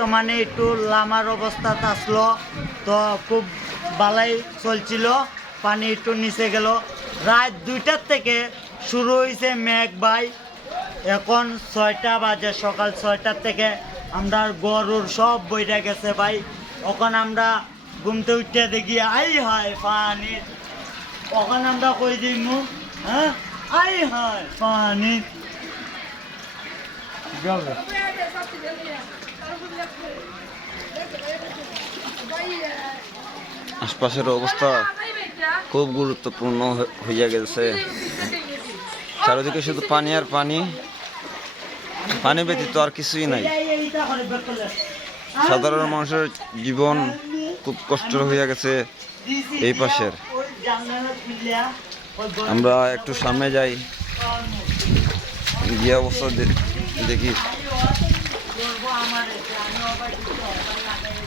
বর্তমানে একটু লামার অবস্থা আসলো তো খুব বালাই চলছিল, পানি একটু নিচে গেল। রাত দুইটার থেকে শুরু হয়েছে মেঘ ভাই। এখন ছয়টা বাজে, সকাল ছয়টার থেকে আমরা গরুর সব বইটা গেছে ভাই। ওখানে আমরা ঘুমতে উঠতে দেখি, আই হয় পানি। ওখানে আমরা কই দিই মু হ্যাঁ? আই হয় পানি। আশপাশের অবস্থা খুব গুরুত্বপূর্ণ হইয়া গেছে। চারিদিকে শুধু পানি আর পানি। পানি ব্যতীত আর কিছুই নাই। সাধারণ মানুষের জীবন খুব কষ্ট হইয়া গেছে এই পাশের। আমরা একটু সামনে যাই। গিয়ে অবস্থা দেখি। আমার এতে, আমি আবার কিছু অর্ডার লাগাই